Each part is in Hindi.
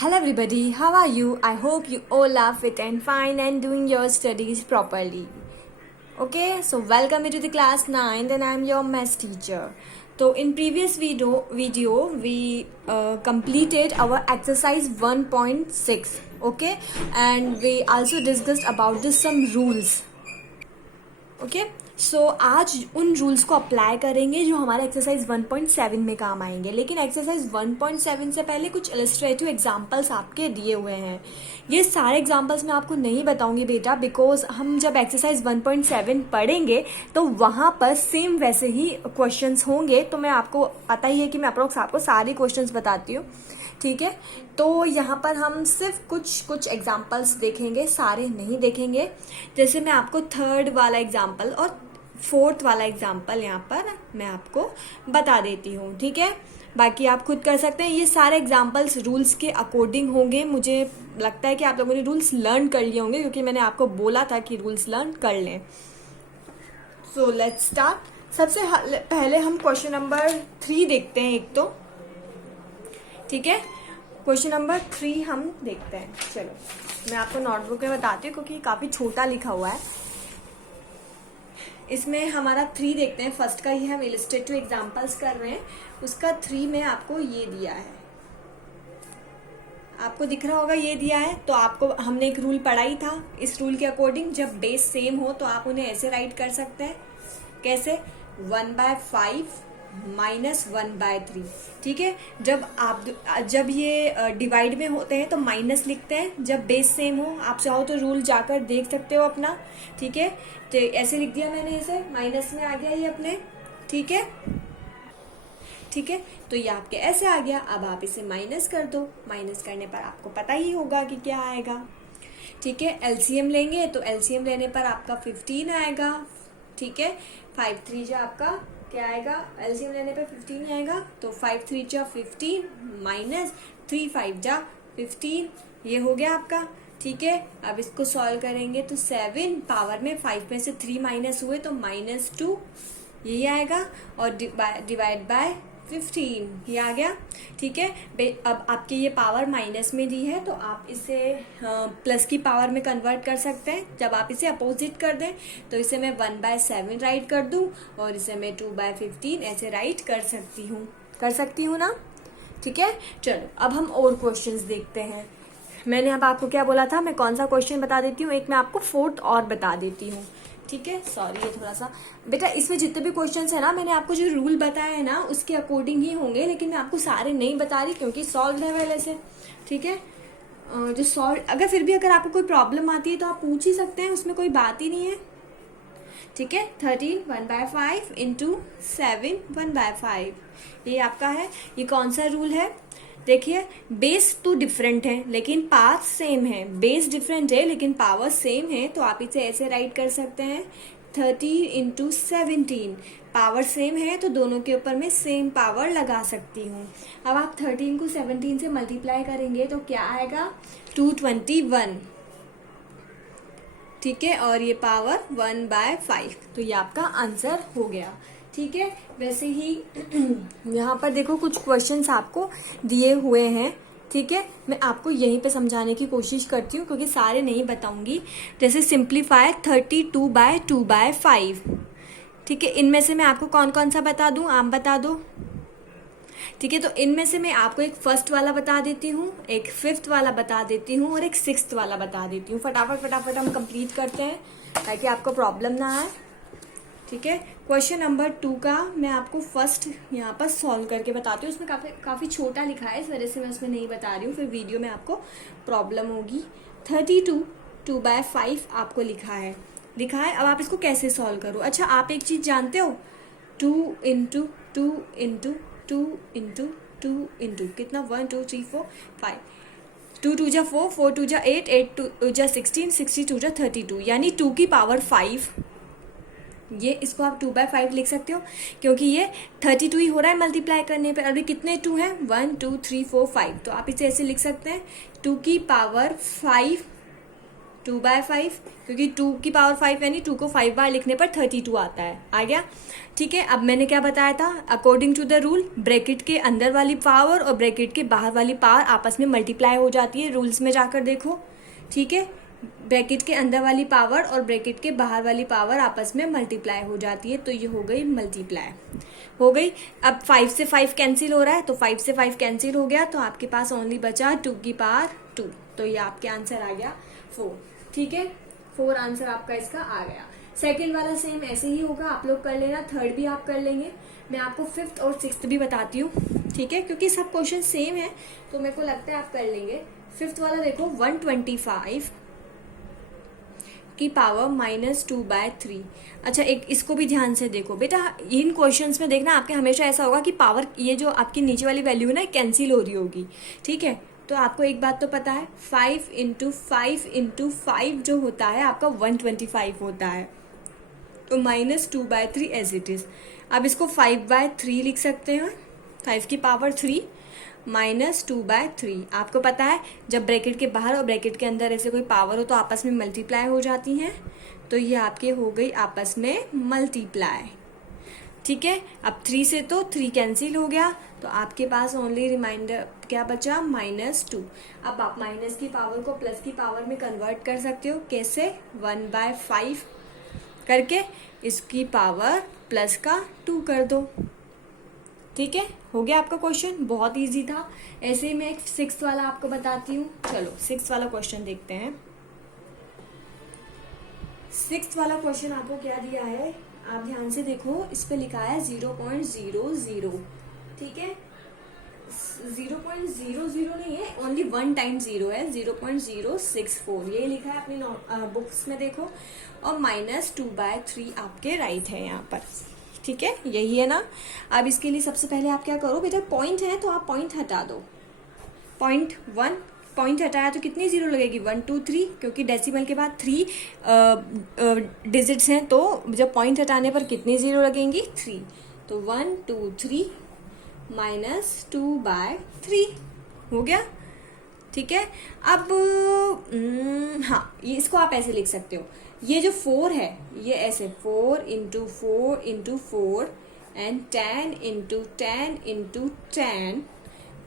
Hello everybody, how are you? I hope you all are fit and fine and doing your studies properly. Okay, so welcome you to the class 9 and I am your maths teacher. So in previous video we completed our exercise 1.6, okay, and we also discussed about some rules. Okay so आज उन रूल्स को अप्लाई करेंगे जो हमारे एक्सरसाइज 1.7 में काम आएंगे। लेकिन एक्सरसाइज 1.7 से पहले कुछ इलस्ट्रेटिव एग्जांपल्स आपके दिए हुए हैं। ये सारे एग्जांपल्स मैं आपको नहीं बताऊंगी बेटा, बिकॉज हम जब एक्सरसाइज 1.7 पढ़ेंगे तो वहां पर सेम वैसे ही क्वेश्चंस होंगे। तो मैं आपको पता ही है कि मैं अप्रोक्स आपको सारे क्वेश्चंस बताती हूँ, ठीक है। तो यहाँ पर हम सिर्फ कुछ एग्जाम्पल्स देखेंगे, सारे नहीं देखेंगे। जैसे मैं आपको थर्ड वाला एग्जाम्पल और फोर्थ वाला एग्जाम्पल यहाँ पर मैं आपको बता देती हूँ, ठीक है। बाकी आप खुद कर सकते हैं। ये सारे एग्जाम्पल्स रूल्स के अकॉर्डिंग होंगे। मुझे लगता है कि आप लोगों ने रूल्स लर्न कर लिए होंगे, क्योंकि मैंने आपको बोला था कि रूल्स लर्न कर लें। So let's start. सबसे पहले हम क्वेश्चन नंबर 3 देखते हैं एक तो, ठीक है। क्वेश्चन नंबर 3 हम देखते हैं। चलो मैं आपको नोटबुक में बताती हूँ, क्योंकि काफी छोटा लिखा हुआ है। इसमें हमारा 3 देखते हैं। फर्स्ट का ये हम इलस्ट्रेटिव एग्जांपल्स कर रहे हैं, उसका 3 में आपको ये दिया है, आपको दिख रहा होगा ये दिया है। तो आपको हमने एक रूल पढ़ाई था, इस रूल के अकॉर्डिंग जब बेस सेम हो तो आप उन्हें ऐसे राइट कर सकते हैं। कैसे? 1/5 माइनस 1/3, ठीक है। जब ये डिवाइड में होते हैं तो माइनस लिखते हैं, जब बेस सेम हो। आप चाहो तो रूल जाकर देख सकते हो अपना, ठीक है। तो ऐसे लिख दिया मैंने, इसे माइनस में आ गया ये अपने, ठीक है, ठीक है। तो ये आपके ऐसे आ गया। अब आप इसे माइनस कर दो। माइनस करने पर आपको पता ही होगा कि क्या आएगा, ठीक है। एलसीएम लेंगे तो एलसीएम लेने पर आपका 15 आएगा, ठीक है। 5 3 जो आपका क्या आएगा, एलसीएम लेने पे 15 आएगा। तो 5 3 जा 15 माइनस 3 5 जा 15, ये हो गया आपका, ठीक है। अब इसको सॉल्व करेंगे तो 7 पावर में 5 में से 3 माइनस हुए तो -2 यही आएगा, और डिवाइड बाय 15 ये आ गया, ठीक है। अब आपकी ये पावर माइनस में दी है तो आप इसे प्लस की पावर में कन्वर्ट कर सकते हैं। जब आप इसे अपोजिट कर दें तो इसे मैं 1/7 राइट कर दूं और इसे मैं 2/15 ऐसे राइट कर सकती हूँ ना, ठीक है। चलो अब हम और क्वेश्चंस देखते हैं। मैंने अब आपको क्या बोला था, मैं कौन सा क्वेश्चन बता देती हूँ, एक मैं आपको फोर्थ और बता देती हूँ, ठीक है। सॉरी ये थोड़ा सा बेटा, इसमें जितने भी क्वेश्चंस है ना, मैंने आपको जो रूल बताया है ना उसके अकॉर्डिंग ही होंगे, लेकिन मैं आपको सारे नहीं बता रही क्योंकि सॉल्व है पहले से, ठीक है। जो सॉल्व, अगर आपको कोई प्रॉब्लम आती है तो आप पूछ ही सकते हैं, उसमें कोई बात ही नहीं है, ठीक है। 13 1/5 इंटू 7 1/5 ये आपका है। ये कौन सा रूल है? देखिए, बेस तो डिफरेंट है लेकिन पावर सेम है। बेस डिफरेंट है लेकिन पावर सेम है, तो आप इसे ऐसे राइट कर सकते हैं 30 इंटू 17। पावर सेम है तो दोनों के ऊपर मैं सेम पावर लगा सकती हूँ। अब आप 13 को 17 से मल्टीप्लाई करेंगे तो क्या आएगा, 221, ठीक है। और ये पावर 1/5, तो ये आपका आंसर हो गया, ठीक है। वैसे ही यहाँ पर देखो कुछ क्वेश्चंस आपको दिए हुए हैं, ठीक है। मैं आपको यहीं पे समझाने की कोशिश करती हूँ क्योंकि सारे नहीं बताऊंगी। जैसे सिंप्लीफाई 32/2/5, ठीक है। इनमें से मैं आपको कौन कौन सा बता दूं, आप बता दो, ठीक है। तो इनमें से मैं आपको एक फर्स्ट वाला बता देती हूँ, एक फिफ्थ वाला बता देती हूँ और एक सिक्स्थ वाला बता देती हूँ। फटाफट हम कंप्लीट करते हैं ताकि आपको प्रॉब्लम ना आए, ठीक है। क्वेश्चन नंबर 2 का मैं आपको फर्स्ट यहाँ पर सॉल्व करके बताती हूँ। उसमें काफी छोटा लिखा है, इस वजह से मैं उसमें नहीं बता रही हूँ, फिर वीडियो में आपको प्रॉब्लम होगी। 32 2/5 आपको लिखा है। अब आप इसको कैसे सॉल्व करो। अच्छा, आप एक चीज जानते हो, 2 इंटू 2 इंटू 2 इंटू 2 इंटू कितना, 1 2 3 4 5, 2 2 जा 4 4 2 जा 8 8 2 जा 16 62 जा 32, यानी 2 की पावर 5। ये इसको आप 2/5 लिख सकते हो क्योंकि ये 32 ही हो रहा है मल्टीप्लाई करने पर। अभी कितने 2 हैं, 1 2 3 4 5, तो आप इसे ऐसे लिख सकते हैं 2 की पावर 5 2/5, क्योंकि 2⁵ यानी 2 को 5 बार लिखने पर 32 आता है। आ गया? ठीक है। अब मैंने क्या बताया था, according to the rule bracket के अंदर वाली पावर और ब्रैकेट के बाहर वाली पावर आपस में मल्टीप्लाई हो जाती है। रूल्स में जाकर देखो, ठीक है। ब्रैकेट के अंदर वाली पावर और ब्रैकेट के बाहर वाली पावर आपस में मल्टीप्लाई हो जाती है, तो ये हो गई मल्टीप्लाई हो गई। अब 5 से 5 कैंसिल हो रहा है, तो 5 से 5 कैंसिल हो गया, तो आपके पास ओनली बचा 2⁵2, तो ये आपके आंसर आ गया 4। ठीक है, 4 आंसर आपका इसका आ गया। सेकेंड वाला सेम ऐसे ही होगा, आप लोग कर लेना, थर्ड भी आप कर लेंगे। मैं आपको 5th और 6th भी बताती हूँ, ठीक है, क्योंकि सब क्वेश्चन सेम है तो मेरे को लगता है आप कर लेंगे। 5th वाला देखो, 125 की पावर -2/3। अच्छा, एक इसको भी ध्यान से देखो बेटा, इन क्वेश्चंस में देखना आपके हमेशा ऐसा होगा कि पावर, ये जो आपकी नीचे वाली वैल्यू है ना, कैंसिल हो रही होगी। ठीक है, तो आपको एक बात तो पता है, 5 × 5 × 5 जो होता है आपका 125 होता है, तो -2/3 एज इट इज। अब इसको 5/3 लिख सकते हैं, 5 की पावर 3 -2/3। आपको पता है जब ब्रैकेट के बाहर और ब्रैकेट के अंदर ऐसे कोई पावर हो तो आपस में मल्टीप्लाई हो जाती हैं, तो ये आपके हो गई आपस में मल्टीप्लाई। ठीक है, अब 3 से तो 3 कैंसिल हो गया, तो आपके पास ओनली रिमाइंडर क्या बचा, -2। अब आप माइनस की पावर को प्लस की पावर में कन्वर्ट कर सकते हो, कैसे, 1/5 करके इसकी पावर प्लस का 2 कर दो। ठीक है, हो गया आपका क्वेश्चन, बहुत इजी था। ऐसे ही मैं एक 6th वाला आपको बताती हूँ। चलो 6th वाला क्वेश्चन देखते हैं। 6th वाला क्वेश्चन आपको क्या दिया है, आप ध्यान से देखो, इस पे लिखा है 0.00। ठीक है, 0.00 नहीं है, ओनली 1 टाइम 0 है, 0.064 ये लिखा है अपनी बुक्स में देखो, और -2/3 आपके राइट है यहाँ पर। ठीक है, यही है ना। अब इसके लिए सबसे पहले आप क्या करो बेटा, पॉइंट है तो आप पॉइंट हटा दो। 0.1 पॉइंट हटाया तो कितनी जीरो लगेगी, 1 2 3, क्योंकि डेसिमल के बाद 3 डिजिट्स हैं, तो जब पॉइंट हटाने पर कितनी जीरो लगेंगी, 3। तो 1 2 3 -2/3 हो गया। ठीक है, अब हाँ, ये इसको आप ऐसे लिख सकते हो, ये जो 4 है ये ऐसे 4 × 4 × 4 एंड 10 × 10 × 10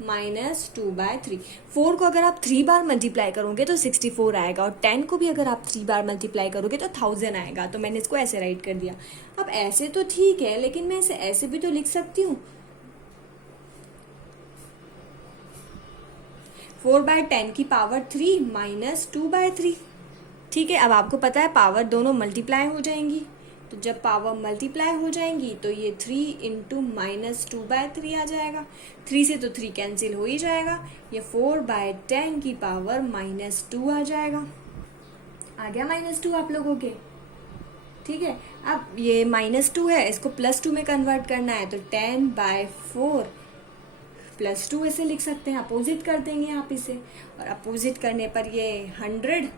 -2/3। 4 को अगर आप 3 बार मल्टीप्लाई करोगे तो 64 आएगा, और 10 को भी अगर आप 3 बार मल्टीप्लाई करोगे तो 1000 आएगा। तो मैंने इसको ऐसे राइट कर दिया। अब ऐसे तो ठीक है, लेकिन मैं इसे ऐसे भी तो लिख सकती हूँ, 4/10 की पावर 3 -2/3। ठीक है, अब आपको पता है पावर दोनों मल्टीप्लाई हो जाएंगी, तो जब पावर मल्टीप्लाई हो जाएंगी तो ये 3 × -2/3 आ जाएगा। 3 से तो 3 कैंसिल हो ही जाएगा, ये 4/10 की पावर -2 आ जाएगा। आ गया -2 आप लोगों के। ठीक है, अब ये -2 है, इसको +2 में कन्वर्ट करना है, तो 10/4 +2 ऐसे लिख सकते हैं, अपोजिट कर देंगे आप इसे, और अपोजिट करने पर ये 100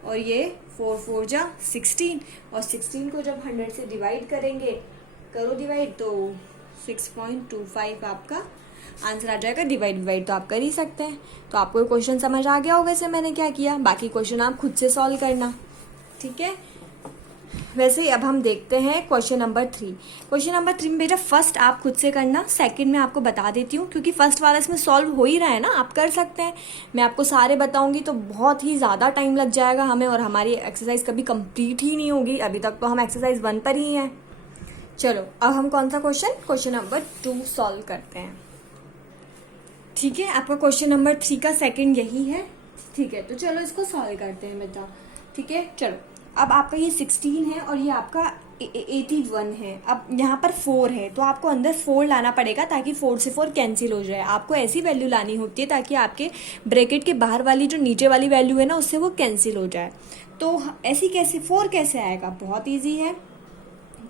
और ये 4 4 जा 16, और 16 को जब 100 से डिवाइड करेंगे, करो डिवाइड, तो 6.25 आपका आंसर आ जाएगा। डिवाइड तो आप कर ही सकते हैं। तो आपको क्वेश्चन समझ आ गया होगा वैसे मैंने क्या किया, बाकी क्वेश्चन आप खुद से सॉल्व करना। ठीक है, वैसे ही अब हम देखते हैं क्वेश्चन नंबर 3। क्वेश्चन नंबर 3 में बेटा फर्स्ट आप खुद से करना, सेकंड में आपको बता देती हूँ, क्योंकि फर्स्ट वाला इसमें सॉल्व हो ही रहा है ना, आप कर सकते हैं। मैं आपको सारे बताऊंगी तो बहुत ही ज़्यादा टाइम लग जाएगा हमें, और हमारी एक्सरसाइज कभी कंप्लीट ही नहीं होगी। अभी तक तो हम एक्सरसाइज 1 पर ही हैं। चलो अब हम कौन सा क्वेश्चन नंबर 2 सॉल्व करते हैं। ठीक है, आपका क्वेश्चन नंबर 3 का सेकेंड यही है। ठीक है, तो चलो इसको सॉल्व करते हैं बेटा। ठीक है, चलो अब आपका ये 16 है और ये आपका 81 है। अब यहाँ पर 4 है, तो आपको अंदर 4 लाना पड़ेगा ताकि 4 से 4 कैंसिल हो जाए। आपको ऐसी वैल्यू लानी होती है ताकि आपके ब्रैकेट के बाहर वाली जो नीचे वाली वैल्यू है ना, उससे वो कैंसिल हो जाए। तो ऐसी कैसे 4 कैसे आएगा, बहुत ईजी है।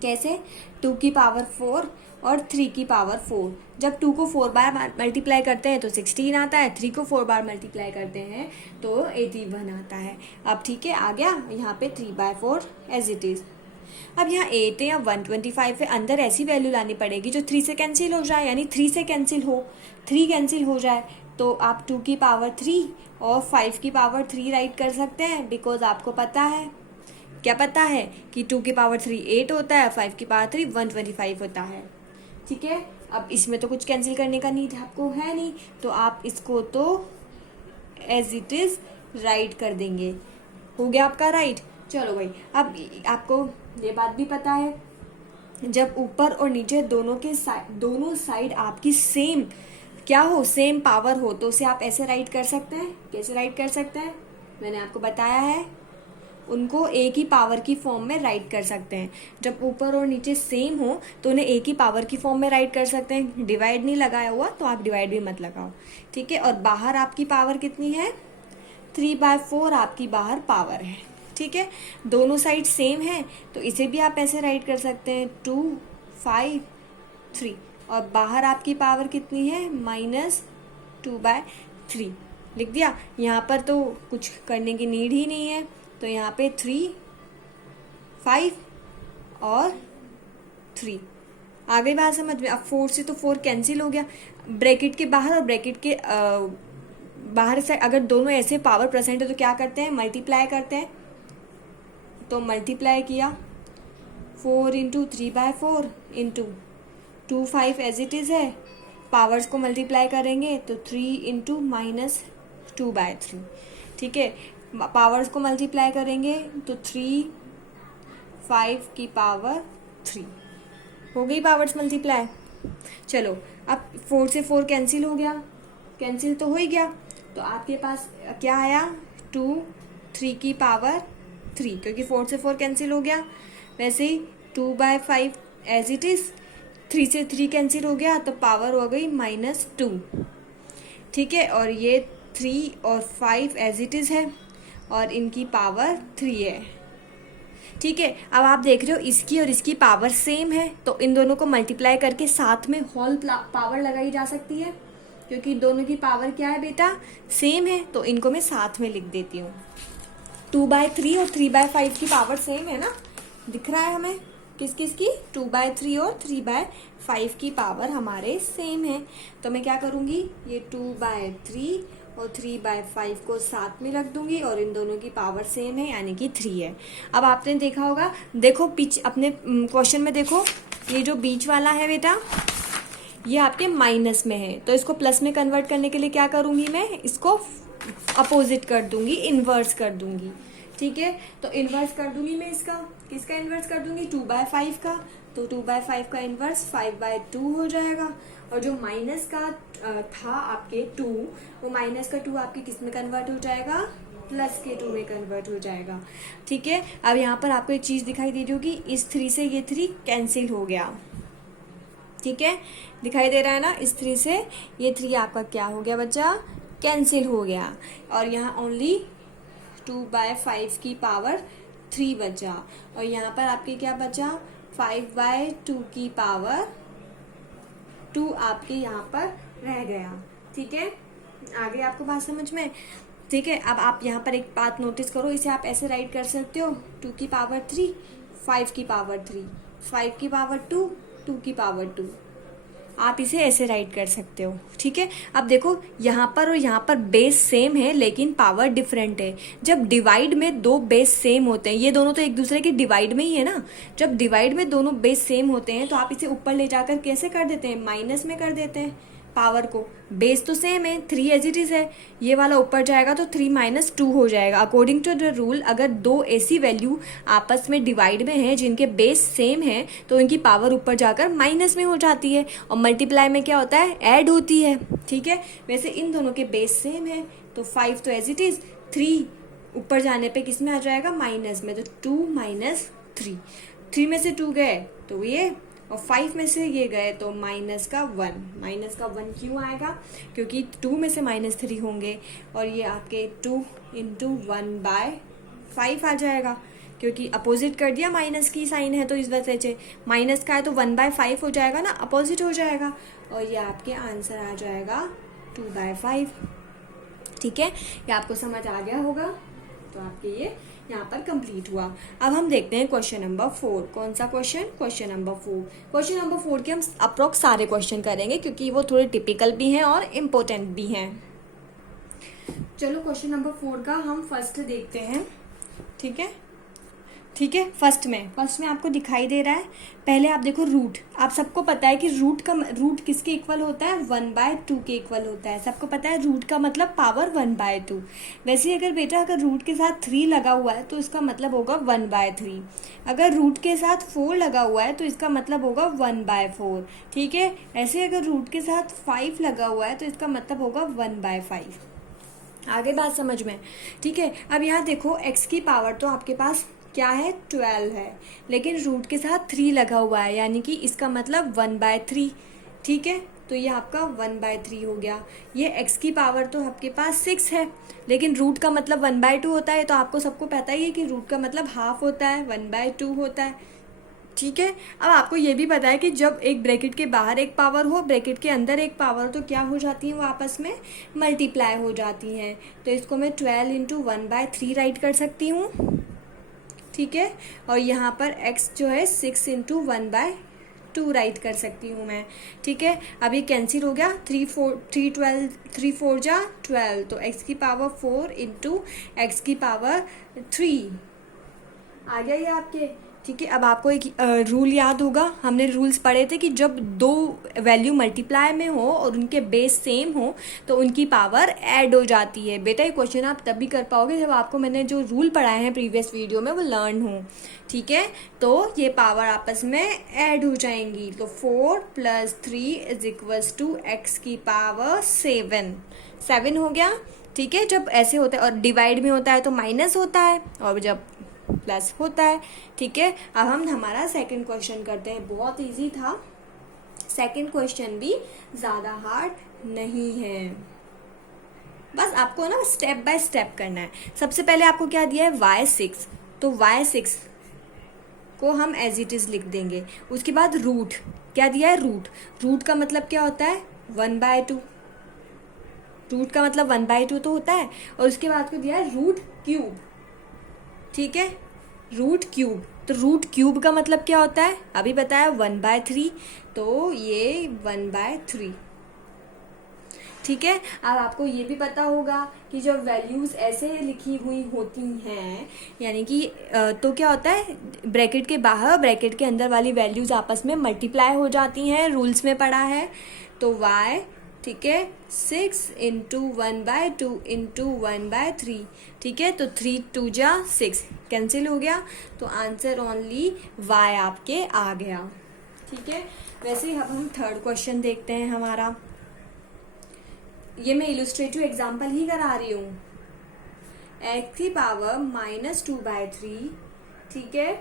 कैसे, 2 की पावर 4 और 3 की पावर 4। जब 2 को 4 बार मल्टीप्लाई करते हैं तो 16 आता है, 3 को 4 बार मल्टीप्लाई करते हैं तो 81 आता है। अब ठीक है, आ गया यहाँ पे 3/4 एज इट इज। अब यहाँ 8 है या 125 है, अंदर ऐसी वैल्यू लानी पड़ेगी जो 3 से कैंसिल हो जाए, यानी 3 से कैंसिल हो, 3 कैंसिल हो जाए, तो आप 2 की पावर 3 और 5 की पावर 3 राइट कर सकते हैं, बिकॉज आपको पता है, क्या पता है कि 2 की पावर 3 8 होता है, 5 की पावर 3 125 होता है। ठीक है, अब इसमें तो कुछ कैंसिल करने का नीड आपको है नहीं, तो आप इसको तो एज इट इज राइट कर देंगे। हो गया आपका राइट। चलो भाई, अब आपको ये बात भी पता है, जब ऊपर और नीचे दोनों साइड आपकी सेम क्या हो, सेम पावर हो, तो उसे आप ऐसे राइट कर सकते हैं। कैसे राइट कर सकते हैं, मैंने आपको बताया है, उनको एक ही पावर की फॉर्म में राइट कर सकते हैं। जब ऊपर और नीचे सेम हो तो उन्हें एक ही पावर की फॉर्म में राइट कर सकते हैं। डिवाइड नहीं लगाया हुआ तो आप डिवाइड भी मत लगाओ। ठीक है, और बाहर आपकी पावर कितनी है, 3/4 आपकी बाहर पावर है। ठीक है, दोनों साइड सेम है तो इसे भी आप ऐसे राइट कर सकते हैं 2 5 3, और बाहर आपकी पावर कितनी है, -2/3 लिख दिया। यहाँ पर तो कुछ करने की नीड ही नहीं है, तो यहाँ पे 3 5 और 3 आ गई बात समझ में। अब 4 से तो 4 कैंसिल हो गया, ब्रैकेट के बाहर और ब्रैकेट के बाहर से अगर दोनों ऐसे पावर प्रेजेंट है तो क्या करते हैं, मल्टीप्लाई करते हैं। तो मल्टीप्लाई किया 4 × 3/4 × 2 5 एज इट इज़ है, पावर्स को मल्टीप्लाई करेंगे तो 3 × -2/3। ठीक है, पावर्स को मल्टीप्लाई करेंगे तो 3 5 की पावर 3 हो गई पावर्स मल्टीप्लाई। चलो, अब 4 से 4 कैंसिल हो गया, कैंसिल तो हो ही गया, तो आपके पास क्या आया, 2 3 की पावर 3, क्योंकि 4 से 4 कैंसिल हो गया। वैसे ही 2/5 एज इट इज़, 3 से 3 कैंसिल हो गया तो पावर हो गई -2। ठीक है, और ये 3 और 5 एज इट इज़ है और इनकी पावर 3 है। ठीक है, अब आप देख रहे हो इसकी और इसकी पावर सेम है, तो इन दोनों को मल्टीप्लाई करके साथ में होल पावर लगाई जा सकती है, क्योंकि दोनों की पावर क्या है बेटा, सेम है। तो इनको मैं साथ में लिख देती हूँ। 2/3 और 3/5 की पावर सेम है ना, दिख रहा है हमें, किस किस की, 2/3 और 3/5 की पावर हमारे सेम है। तो मैं क्या करूँगी, ये 2/3 और 3/5 को साथ में रख दूंगी और इन दोनों की पावर सेम है, यानी कि 3 है। अब आपने देखा होगा, देखो बीच अपने क्वेश्चन में देखो, ये जो बीच वाला है बेटा, ये आपके माइनस में है, तो इसको प्लस में कन्वर्ट करने के लिए क्या करूंगी मैं, इसको अपोजिट कर दूंगी, इन्वर्स कर दूंगी। ठीक है, तो इन्वर्स कर दूंगी मैं इसका, किसका इन्वर्स कर दूंगी, 2/5 का, तो 2/5 का इन्वर्स 5/2 हो जाएगा। और जो माइनस का था आपके 2, वो माइनस का 2 आपके किस में कन्वर्ट हो जाएगा, प्लस के 2 में कन्वर्ट हो जाएगा। ठीक है, अब यहाँ पर आपको एक चीज दिखाई दे रही होगी, इस 3 से ये 3 कैंसिल हो गया। ठीक है, दिखाई दे रहा है ना, इस 3 से ये 3 आपका क्या हो गया बच्चा, कैंसिल हो गया, और यहाँ ओनली 2/5 की पावर 3 बचा, और यहाँ पर आपके क्या बचा, 5/2 की पावर 2 आपके यहाँ पर रह गया। ठीक है, आगे आपको बात समझ में। ठीक है, अब आप यहाँ पर एक बात नोटिस करो, इसे आप ऐसे राइट कर सकते हो, 2 की पावर 3, 5 की पावर 3, 5 की पावर 2, 2 की पावर 2, आप इसे ऐसे राइट कर सकते हो। ठीक है, अब देखो यहाँ पर और यहाँ पर बेस सेम है लेकिन पावर डिफरेंट है। जब डिवाइड में दो बेस सेम होते हैं, ये दोनों तो एक दूसरे के डिवाइड में ही है ना, जब डिवाइड में दोनों बेस सेम होते हैं तो आप इसे ऊपर ले जाकर कैसे कर देते हैं, माइनस में कर देते हैं पावर को। बेस तो सेम है, 3 एज इट इज है, ये वाला ऊपर जाएगा तो 3 - 2 हो जाएगा। अकॉर्डिंग टू द रूल, अगर दो ऐसी वैल्यू आपस में डिवाइड में है जिनके बेस सेम है तो इनकी पावर ऊपर जाकर माइनस में हो जाती है, और मल्टीप्लाई में क्या होता है, ऐड होती है। ठीक है, वैसे इन दोनों के बेस सेम है तो 5 तो एज इट इज, 3 ऊपर जाने पे किस में आ जाएगा, माइनस में, तो 2 - 3, 3 में से 2 गए तो ये, और 5 में से ये गए तो -1। -1 क्यों आएगा, क्योंकि 2 में से -3 होंगे, और ये आपके 2 × 1/5 आ जाएगा, क्योंकि अपोजिट कर दिया, माइनस की साइन है तो इस वजह से माइनस का है तो 1/5 हो जाएगा ना, अपोजिट हो जाएगा, और ये आपके आंसर आ जाएगा 2/5। ठीक है, ये आपको समझ आ गया होगा, तो आपके ये यहाँ पर कंप्लीट हुआ। अब हम देखते हैं क्वेश्चन नंबर 4। कौन सा question, question number 4। Question number 4 के हम अप्रोक्स सारे क्वेश्चन करेंगे क्योंकि वो थोड़े टिपिकल भी हैं और इम्पोर्टेंट भी हैं। चलो क्वेश्चन नंबर 4 का हम फर्स्ट देखते हैं। ठीक है, ठीक है। फर्स्ट में आपको दिखाई दे रहा है, पहले आप देखो रूट। आप सबको पता है कि रूट किसके इक्वल होता है, 1/2 के इक्वल होता है। सबको पता है रूट का मतलब पावर 1/2। वैसे अगर बेटा अगर रूट के साथ 3 लगा हुआ है तो इसका मतलब होगा 1/3। अगर रूट के साथ 4 लगा हुआ है तो इसका मतलब होगा 1/4। ठीक है, ऐसे अगर रूट के साथ 5 लगा हुआ है तो इसका मतलब होगा 1/5। आगे बात समझ में? ठीक है। अब यहाँ देखो x की पावर तो आपके पास क्या है, 12 है, लेकिन रूट के साथ 3 लगा हुआ है, यानी कि इसका मतलब 1/3। ठीक है, तो ये आपका 1/3 हो गया। ये x की पावर तो आपके पास 6 है, लेकिन रूट का मतलब 1/2 होता है। तो आपको सबको पता ही है कि रूट का मतलब हाफ होता है, 1/2 होता है। ठीक है, अब आपको ये भी पता है कि जब एक ब्रैकेट के बाहर एक पावर हो, ब्रैकेट के अंदर एक पावर, तो क्या हो जाती है, वो आपस में मल्टीप्लाई हो जाती हैं। तो इसको मैं 12 × 1/3 राइट कर सकती हूँ। ठीक है, और यहाँ पर x जो है 6 × 1/2 राइट कर सकती हूँ मैं। ठीक है, अब ये कैंसिल हो गया, 3 4 जा 12, तो x की पावर 4 × x की पावर 3 आ गया ये आपके। ठीक है, अब आपको एक रूल याद होगा, हमने रूल्स पढ़े थे कि जब दो वैल्यू मल्टीप्लाई में हो और उनके बेस सेम हो तो उनकी पावर ऐड हो जाती है। बेटा ये क्वेश्चन आप तब भी कर पाओगे जब आपको मैंने जो रूल पढ़ाए हैं प्रीवियस वीडियो में वो लर्न हो। ठीक है, तो ये पावर आपस में ऐड हो जाएंगी। तो 4 + 3 = x की पावर 7 हो गया। ठीक है, जब ऐसे होता है और डिवाइड में होता है तो माइनस होता है, और जब प्लस होता है। ठीक है, अब हम हमारा सेकंड क्वेश्चन करते हैं। बहुत इजी था, सेकंड क्वेश्चन भी ज़्यादा हार्ड नहीं है, बस आपको ना स्टेप बाय स्टेप करना है। सबसे पहले आपको क्या दिया है, y6, तो y6 को हम एज इट इज़ लिख देंगे। उसके बाद रूट क्या दिया है, रूट का मतलब क्या होता है, 1/2। रूट का मतलब 1/2 तो होता है, और उसके बाद को दिया है रूट क्यूब। ठीक है, रूट क्यूब, तो रूट क्यूब का मतलब क्या होता है, अभी बताया 1/3, तो ये 1/3। ठीक है, अब आपको ये भी पता होगा कि जब वैल्यूज ऐसे लिखी हुई होती हैं, यानी कि तो क्या होता है, ब्रैकेट के बाहर ब्रैकेट के अंदर वाली वैल्यूज आपस में मल्टीप्लाई हो जाती हैं, रूल्स में पढ़ा है। तो y, ठीक है, 6 × 1/2 × 1/3। ठीक है, तो 3 2 जा 6 कैंसिल हो गया, तो आंसर ओनली y आपके आ गया। ठीक है, वैसे अब हम थर्ड क्वेश्चन देखते हैं हमारा। ये मैं इलस्ट्रेटिव एग्जांपल ही करा रही हूँ। x की पावर -2/3। ठीक है,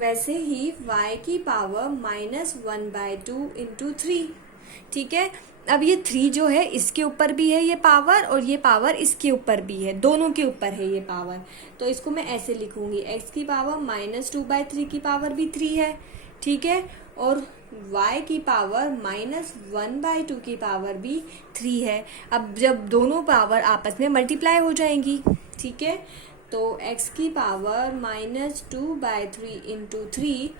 वैसे ही y की पावर -1/2 × 3। ठीक है, अब ये 3 जो है इसके ऊपर भी है ये पावर, और ये पावर इसके ऊपर भी है, दोनों के ऊपर है ये पावर। तो इसको मैं ऐसे लिखूंगी, x की पावर -2/3 की पावर भी 3 है। ठीक है, और y की पावर -1/2 की पावर भी 3 है। अब जब दोनों पावर आपस में मल्टीप्लाई हो जाएंगी, ठीक है, तो x की पावर -2/3 × 3,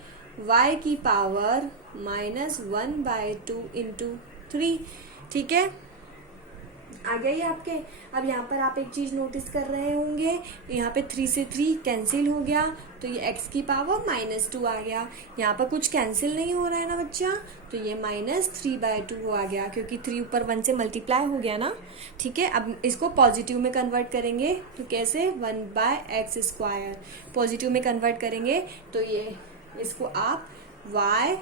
y की पावर -1/2 × 3। ठीक है, आ गया ये आपके। अब यहाँ पर आप एक चीज नोटिस कर रहे होंगे, यहाँ पे 3 से 3 कैंसिल हो गया, तो ये x की पावर -2 आ गया। यहाँ पर कुछ कैंसिल नहीं हो रहा है ना बच्चा, तो ये -3/2 आ गया, क्योंकि 3 ऊपर 1 से मल्टीप्लाई हो गया ना। ठीक है, अब इसको पॉजिटिव में कन्वर्ट करेंगे, तो कैसे, 1/x²। पॉजिटिव में कन्वर्ट करेंगे तो ये इसको आप y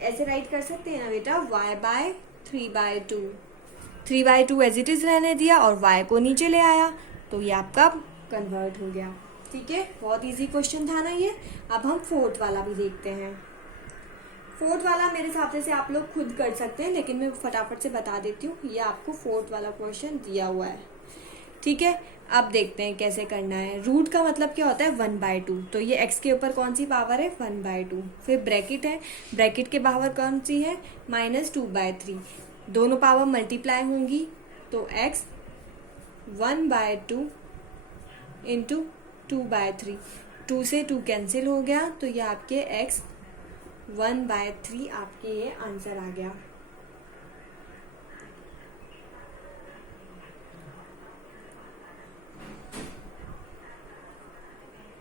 ऐसे राइट कर सकते हैं ना बेटा, y/3/2। 3/2 एज इट इज रहने दिया और y को नीचे ले आया, तो ये आपका कन्वर्ट हो गया। ठीक है, बहुत इजी क्वेश्चन था ना ये। अब हम फोर्थ वाला भी देखते हैं। फोर्थ वाला मेरे हिसाब से आप लोग खुद कर सकते हैं, लेकिन मैं फटाफट से बता देती हूँ, ये आपको फोर्थ वाला क्वेश्चन दिया हुआ है। ठीक है, अब देखते हैं कैसे करना है। रूट का मतलब क्या होता है, 1/2, तो ये x के ऊपर कौन सी पावर है, 1/2। फिर ब्रैकेट है, ब्रैकेट के बाहर कौन सी है, -2/3। दोनों पावर मल्टीप्लाई होंगी, तो x 1/2 × 2/3। 2 से 2 कैंसिल हो गया, तो ये आपके x 1/3 आपके ये आंसर आ गया।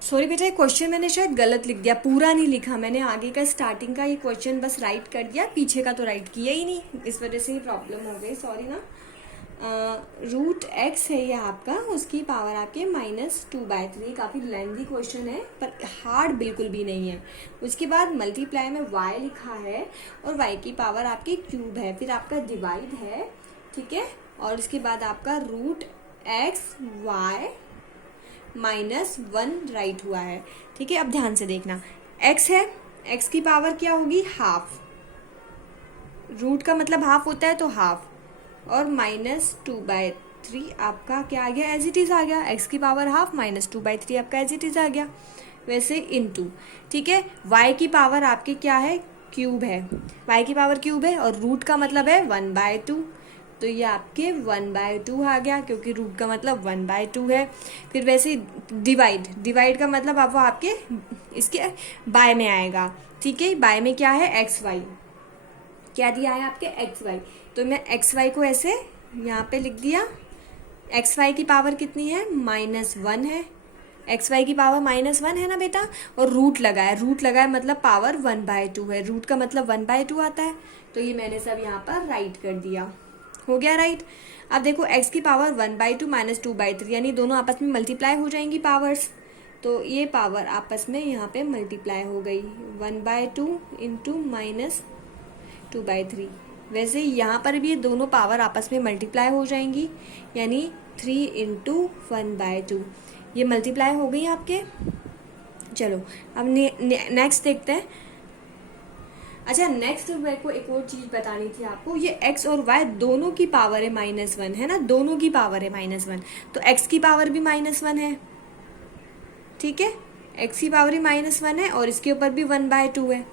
सॉरी बेटा, ये क्वेश्चन मैंने शायद गलत लिख दिया, पूरा नहीं लिखा मैंने, आगे का स्टार्टिंग का ये क्वेश्चन बस राइट कर दिया, पीछे का तो राइट किया ही नहीं, इस वजह से ही प्रॉब्लम हो गई, सॉरी ना। रूट एक्स है ये आपका, उसकी पावर आपके -2/3, काफ़ी लेंथी क्वेश्चन है पर हार्ड बिल्कुल भी नहीं है। उसके बाद मल्टीप्लाई में y लिखा है और y की पावर आपकी क्यूब है, फिर आपका डिवाइड है, ठीक है, और उसके बाद आपका रूट एक्स वाई -1 राइट हुआ है, ठीक है। अब ध्यान से देखना, x है, x की पावर क्या होगी, हाफ, रूट का मतलब हाफ होता है तो हाफ, और -2/3 आपका क्या आ गया, एज इट इज आ गया, x की पावर हाफ -2/3 आपका एज इट इज आ गया, वैसे इनटू, ठीक है। y की पावर आपकी क्या है, क्यूब है, y की पावर क्यूब है, और रूट का मतलब है 1/2, तो ये आपके 1/2 आ गया, क्योंकि रूट का मतलब 1/2 है। फिर वैसे डिवाइड का मतलब अब वो आपके इसके बाय में आएगा, ठीक है। बाय में क्या है, एक्स वाई, क्या दिया है आपके एक्स वाई, तो मैं एक्स वाई को ऐसे यहाँ पे लिख दिया, एक्स वाई की पावर कितनी है, -1 है, एक्स वाई की पावर -1 है ना बेटा, और रूट लगाया मतलब पावर 1/2 है, रूट का मतलब 1/2 आता है, तो ये मैंने सब यहाँ पर राइट कर दिया, हो गया राइट। अब देखो x की पावर 1/2 -2/3, यानी दोनों आपस में मल्टीप्लाई हो जाएंगी पावर्स, तो ये पावर आपस में यहाँ पे मल्टीप्लाई हो गई, 1/2 इंटू -2/3, वैसे यहाँ पर भी ये दोनों पावर आपस में मल्टीप्लाई हो जाएंगी, यानी 3 इंटू 1/2, ये मल्टीप्लाई हो गई आपके। चलो अब नेक्स्ट देखते हैं। अच्छा, नेक्स्ट मेरे को एक और चीज बतानी थी आपको, ये x और y दोनों की पावर है -1 है ना, दोनों की पावर है -1, तो x की पावर भी -1 है, ठीक है, x की पावर ही -1 है और इसके ऊपर भी 1/2 है,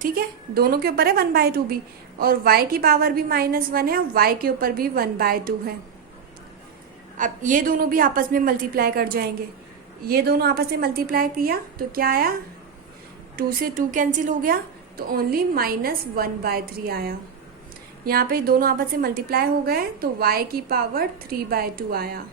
ठीक है, दोनों के ऊपर है 1/2 भी, और y की पावर भी -1 है और y के ऊपर भी 1/2 है। अब ये दोनों भी आपस में मल्टीप्लाई कर जाएंगे, ये दोनों आपस में मल्टीप्लाई किया तो क्या आया, 2 से 2 कैंसिल हो गया, तो ओनली -1/3 आया। यहाँ पे दोनों आपस से मल्टीप्लाई हो गए तो y की पावर 3/2 आया,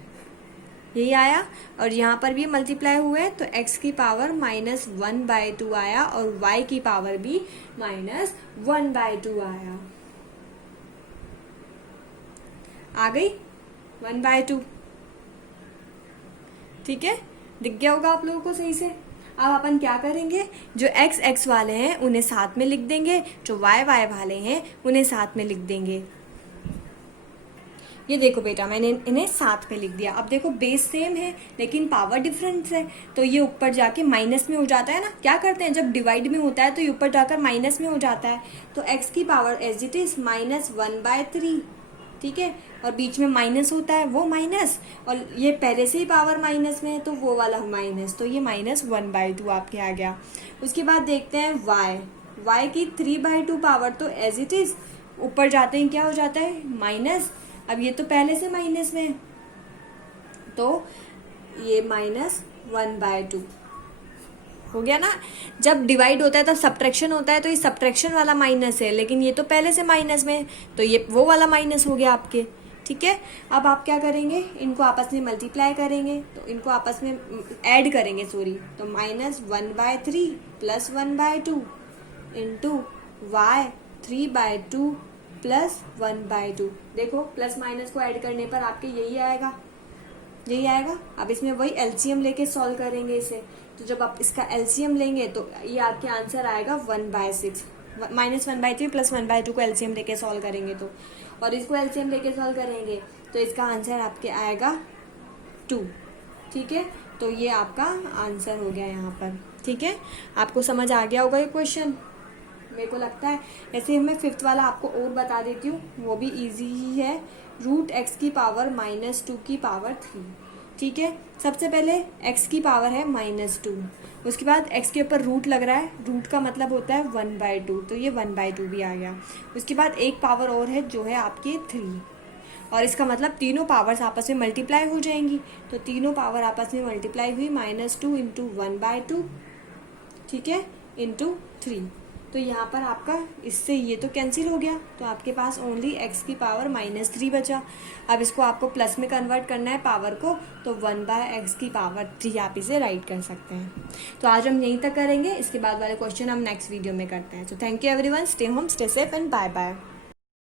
यही आया, और यहाँ पर भी मल्टीप्लाई हुए तो x की पावर -1/2 आया और y की पावर भी -1/2 आया, आ गई 1/2, ठीक है, दिख गया होगा आप लोगों को सही से। अब अपन क्या करेंगे, जो x वाले हैं उन्हें साथ में लिख देंगे, जो y वाले हैं उन्हें साथ में लिख देंगे। ये देखो बेटा, मैंने इन्हें साथ में लिख दिया। अब देखो बेस सेम है लेकिन पावर डिफरेंस है, तो ये ऊपर जाके माइनस में हो जाता है ना, क्या करते हैं जब डिवाइड में होता है तो ये ऊपर जाकर माइनस में हो जाता है, तो x की पावर एज इट इज -1/3, ठीक है, और बीच में माइनस होता है वो माइनस, और ये पहले से ही पावर माइनस में है तो वो वाला माइनस, तो ये -1/2 आपके आ गया। उसके बाद देखते हैं y की 3/2 पावर, तो एज इट इज ऊपर जाते हैं क्या हो जाता है माइनस, अब ये तो पहले से माइनस में है तो ये -1/2 हो गया ना। जब डिवाइड होता है तब सब्ट्रैक्शन होता है, तो ये सब्ट्रैक्शन वाला माइनस है, लेकिन ये तो पहले से माइनस में है तो ये वो वाला माइनस हो गया आपके, ठीक है। अब आप क्या करेंगे, इनको आपस में मल्टीप्लाई करेंगे, तो इनको आपस में ऐड करेंगे, सॉरी, तो -1/3 + 1/2 इंटू y 3/2 + 1/2, देखो प्लस माइनस को ऐड करने पर आपके यही आएगा। अब इसमें वही एलसीएम लेके सॉल्व करेंगे इसे, तो जब आप इसका एलसीएम लेंगे तो ये आपके आंसर आएगा 1/6, -1/3 + 1/2 को एलसीएम लेके सॉल्व करेंगे तो, और इसको एलसीएम लेके सॉल्व करेंगे तो इसका आंसर आपके आएगा 2, ठीक है, तो ये आपका आंसर हो गया यहाँ पर, ठीक है। आपको समझ आ गया होगा ये क्वेश्चन, मेरे को लगता है। ऐसे मैं 5th वाला आपको और बता देती हूँ, वो भी इजी ही है, √x की पावर -2 की पावर 3, ठीक है। सबसे पहले x की पावर है -2, उसके बाद x के ऊपर रूट लग रहा है, रूट का मतलब होता है 1/2, तो ये 1/2 भी आ गया। उसके बाद एक पावर और है जो है आपकी 3, और इसका मतलब तीनों पावर्स आपस में मल्टीप्लाई हो जाएंगी, तो तीनों पावर आपस में मल्टीप्लाई हुई, -2 × 1/2, ठीक है, इंटू 3, तो यहाँ पर आपका इससे ये तो कैंसिल हो गया, तो आपके पास ओनली x की पावर -3 बचा। अब इसको आपको प्लस में कन्वर्ट करना है पावर को, तो 1/x की पावर 3 आप इसे राइट कर सकते हैं। तो आज हम यहीं तक करेंगे, इसके बाद वाले क्वेश्चन हम नेक्स्ट वीडियो में करते हैं। तो thank you everyone, stay home, stay safe and bye bye.